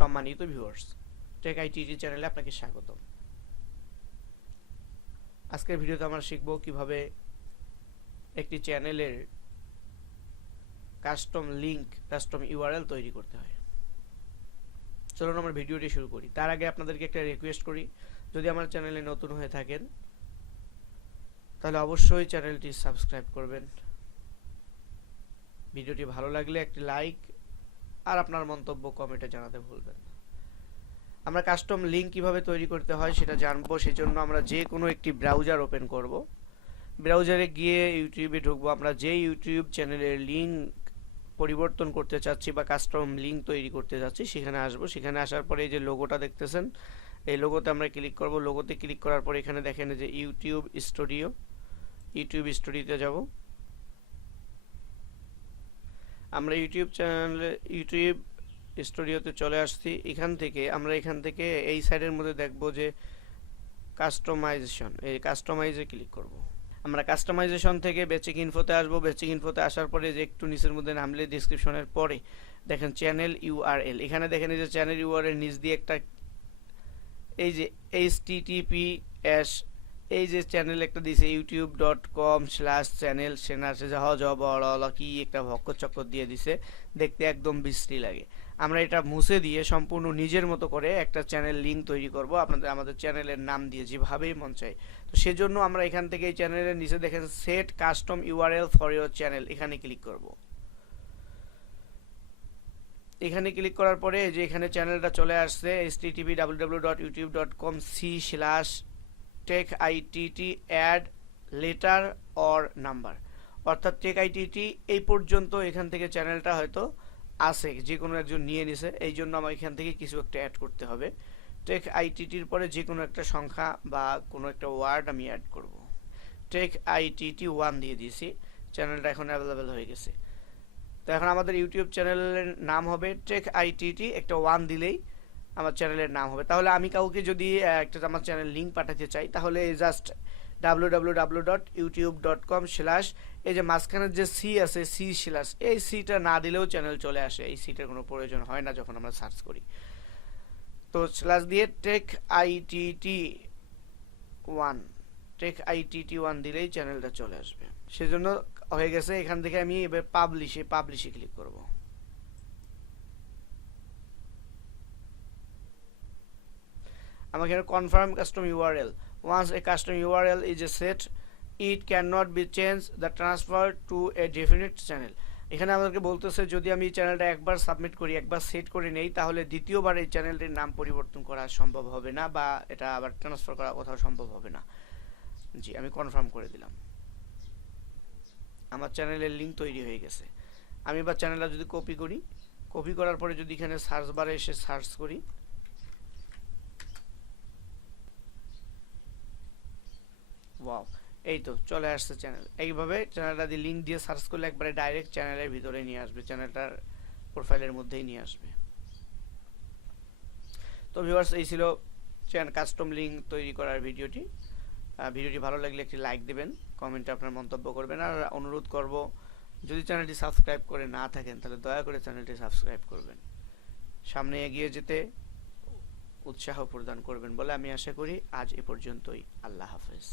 সম্মানিত viewers, take ITT চ্যানেলে আপনাকে স্বাগতম। আজকের ভিডিওতে আমরা শিখব কিভাবে একটি চ্যানেলের কাস্টম লিংক, কাস্টম ইউআরএল তৈরি করতে হয়। চলুন আমরা ভিডিওটি শুরু করি। তার আগে আপনাদেরকে একটা রিকোয়েস্ট করি, যদি আমার চ্যানেলে নতুন হয়ে থাকেন তাহলে অবশ্যই চ্যানেলটি সাবস্ক্রাইব করবেন। ভিডিওটি ভালো লাগলে একটি লাইক আর আপনার মন্তব্য কমেন্টে জানাতে ভুলবেন না। আমরা কাস্টম লিংক কিভাবে তৈরি করতে হয় সেটা জানবো। সেজন্য আমরা যে কোনো একটি ব্রাউজার ওপেন করব। ব্রাউজারে গিয়ে ইউটিউবে ঢুকবো। আমরা যে ইউটিউব চ্যানেলের লিংক পরিবর্তন করতে চাচ্ছি বা কাস্টম লিংক তৈরি করতে চাচ্ছি সেখানে আসবো। সেখানে আসার পরে এই যে লোগোটা দেখতেছেন, এই লোগোতে আমরা ক্লিক করব। লোগোতে ক্লিক করার পরে এখানে দেখেন যে ইউটিউব স্টুডিওতে যাব। আমরা ইউটিউব স্টুডিওতে চলে আসছি। এখান থেকে এই সাইডের মধ্যে দেখব যে কাস্টমাইজেশন, এই কাস্টমাইজে ক্লিক করব। আমরা কাস্টমাইজেশন থেকে বেসিক ইনফোতে আসব। বেসিক ইনফোতে আসার পরে যে একটু নিচের মধ্যে নামলে ডেসক্রিপশনের পরে দেখেন চ্যানেল ইউআরএল। এখানে দেখেন এই যে চ্যানেল ইউআরএল নিচ দিয়ে একটা এই যে https এই যে চ্যানেল একটা দিয়েছে youtube.com/channel সেনাসে কি একটা ভক্কচক্কর দিয়ে দিছে, দেখতে একদম বিশ্রী লাগে। আমরা এটা মুছে দিয়ে সম্পূর্ণ নিজের মতো করে একটা চ্যানেল লিংক তৈরি করব আমাদের চ্যানেলের নাম দিয়ে, যেভাবেই মন চাই। তো সেজন্য আমরা এখান থেকে এই চ্যানেলের নিচে দেখেন set custom URL for your channel, এখানে ক্লিক করব। এখানে ক্লিক করার পরে যে এখানে চ্যানেলটা চলে আসছে http://techitt add letter or number, অর্থাৎ টেক আইটিটি এই পর্যন্ত এখান থেকে চ্যানেলটা হয়তো আছে, যে কোনো একজন নিয়ে নিছে। এই জন্য আমার এখান থেকে কিছু একটা অ্যাড করতে হবে। টেক আইটিটির পরে যে কোনো একটা সংখ্যা বা কোনো একটা ওয়ার্ড আমি অ্যাড করব। টেক আইটিটি 1 দিয়ে দিয়েছি। চ্যানেলটা এখন অ্যাভেলেবেল হয়ে গেছে। তো এখন আমাদের ইউটিউব চ্যানেলের নাম হবে টেক আইটিটি, একটা 1 দিলেই আমার চ্যানেলের নাম হবে। তাহলে আমি কাউকে যদি একটা আমার চ্যানেল লিংক পাঠাতে চাই তাহলে জাস্ট www.youtube.com/ এই যে মাঝখানের যে সি আছে সি/ এই সিটা না দিলেও চ্যানেল চলে আসে। এই সিটার কোনো প্রয়োজন হয় না যখন আমরা সার্চ করি। তো স্ল্যাশ দিয়ে টেক আইটিটি 1 দিলেই চ্যানেলটা চলে আসবে। সেজন্য হয়ে গেছে। এখান থেকে আমি এবার পাবলিশে ক্লিক করব। আমাকে confirm custom URL. Once a custom URL is a set, it can not be change the transfer to a definite channel. এখানে আমাদেরকে বলতেছে যদি আমি এই চ্যানেলটা একবার সাবমিট করি, একবার সেট করে নেই, তাহলে দ্বিতীয়বার এই চ্যানেলটির নাম পরিবর্তন করা সম্ভব হবে না বা এটা আবার ট্রান্সফার করা কোথাও সম্ভব হবে না। জি, আমি কনফার্ম করে দিলাম। আমার চ্যানেলের লিংক তৈরি হয়ে গেছে। আমি এবার চ্যানেলটা যদি কপি করার পরে যদি এখানে সার্চ বারে এসে সার্চ করি, ওয়াও, এই তো চলে আসছে চ্যানেল। এইভাবে চ্যানেলটা দিয়ে লিংক দিয়ে সার্চ করলে একবারে ডাইরেক্ট চ্যানেলের ভিতরে নিয়ে আসবে, চ্যানেলটার প্রোফাইলের মধ্যেই নিয়ে আসবে। তো ভিউয়ার্স, এই ছিল কাস্টম লিংক তৈরি করার ভিডিওটি। ভিডিওটি ভালো লাগলে একটি লাইক দেবেন, কমেন্টে আপনার মন্তব্য করবেন। আর অনুরোধ করব, যদি চ্যানেলটি সাবস্ক্রাইব করে না থাকেন তাহলে দয়া করে চ্যানেলটি সাবস্ক্রাইব করবেন। সামনে এগিয়ে যেতে উৎসাহ প্রদান করবেন বলে আমি আশা করি। আজ এ পর্যন্তই। আল্লাহ হাফেজ।